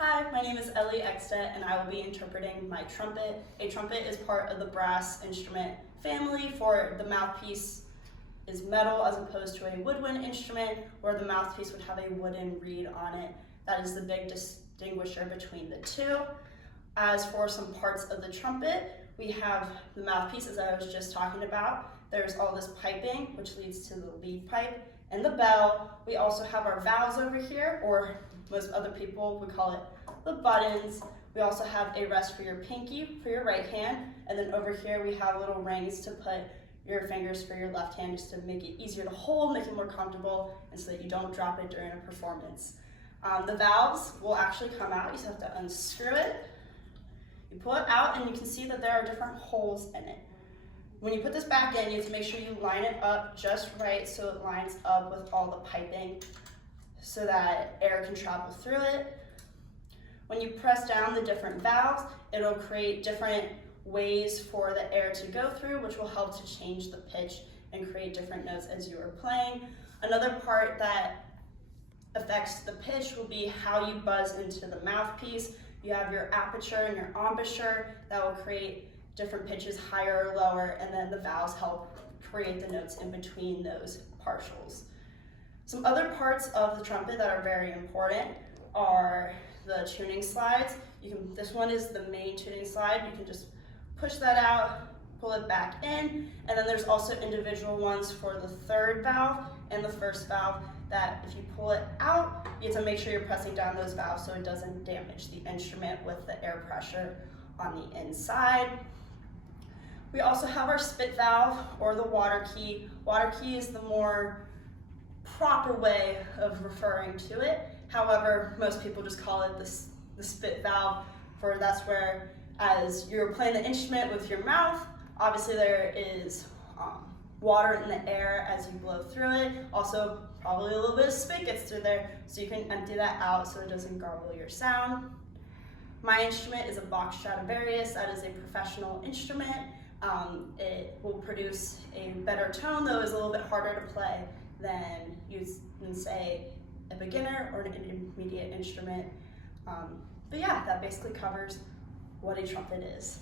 Hi, my name is Ellie Ekstedt, and I will be interpreting my trumpet. A trumpet is part of the brass instrument family. For the mouthpiece is metal as opposed to a woodwind instrument, where the mouthpiece would have a wooden reed on it. That is the big distinguisher between the two. As for some parts of the trumpet, we have the mouthpiece, as I was just talking about. There's all this piping, which leads to the lead pipe, and the bell. We also have our valves over here, or most other people would call it the buttons. We also have a rest for your pinky for your right hand, and then over here we have little rings to put your fingers for your left hand, just to make it easier to hold, make it more comfortable, and so that you don't drop it during a performance. The valves will actually come out. You just have to unscrew it. You pull it out, and you can see that there are different holes in it. When you put this back in, you have to make sure you line it up just right so it lines up with all the piping so that air can travel through it. When you press down the different valves, it'll create different ways for the air to go through, which will help to change the pitch and create different notes as you are playing. Another part that affects the pitch will be how you buzz into the mouthpiece. You have your aperture and your embouchure that will create different pitches, higher or lower, and then the valves help create the notes in between those partials. Some other parts of the trumpet that are very important are the tuning slides. This one is the main tuning slide. You can just push that out, pull it back in, and then there's also individual ones for the third valve and the first valve that if you pull it out, you have to make sure you're pressing down those valves so it doesn't damage the instrument with the air pressure on the inside. We also have our spit valve, or the water key. Water key is the more proper way of referring to it. However, most people just call it the spit valve, for that's where, as you're playing the instrument with your mouth, obviously there is water in the air as you blow through it. Also, probably a little bit of spit gets through there, so you can empty that out so it doesn't garble your sound. My instrument is a Bach Stradivarius. That is a professional instrument. It will produce a better tone, though it's a little bit harder to play than say a beginner or an intermediate instrument. But yeah, that basically covers what a trumpet is.